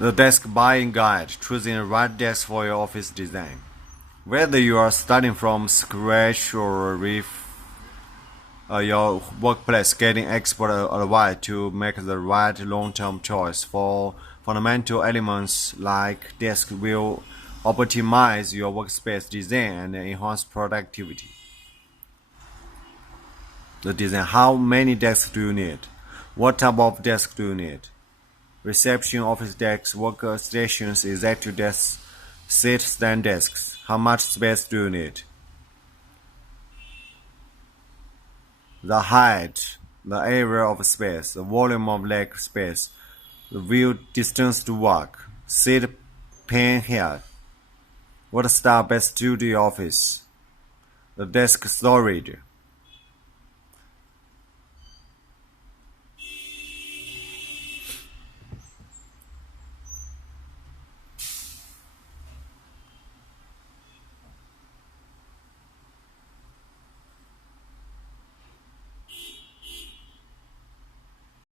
The desk buying guide, choosing the right desk for your office design. Whether you are starting from scratch or your workplace, getting expert advice to make the right long-term choice for fundamental elements like desk will optimize your workspace design and enhance productivity. The design: how many desks do you need? What type of desk do you need? Reception, office desks, workstations, executive desks, sit-stand desks. How much space do you need? The height, the area of space, the volume of leg space, the view distance to work, seat pen height, what style best suit your office, the desk storage,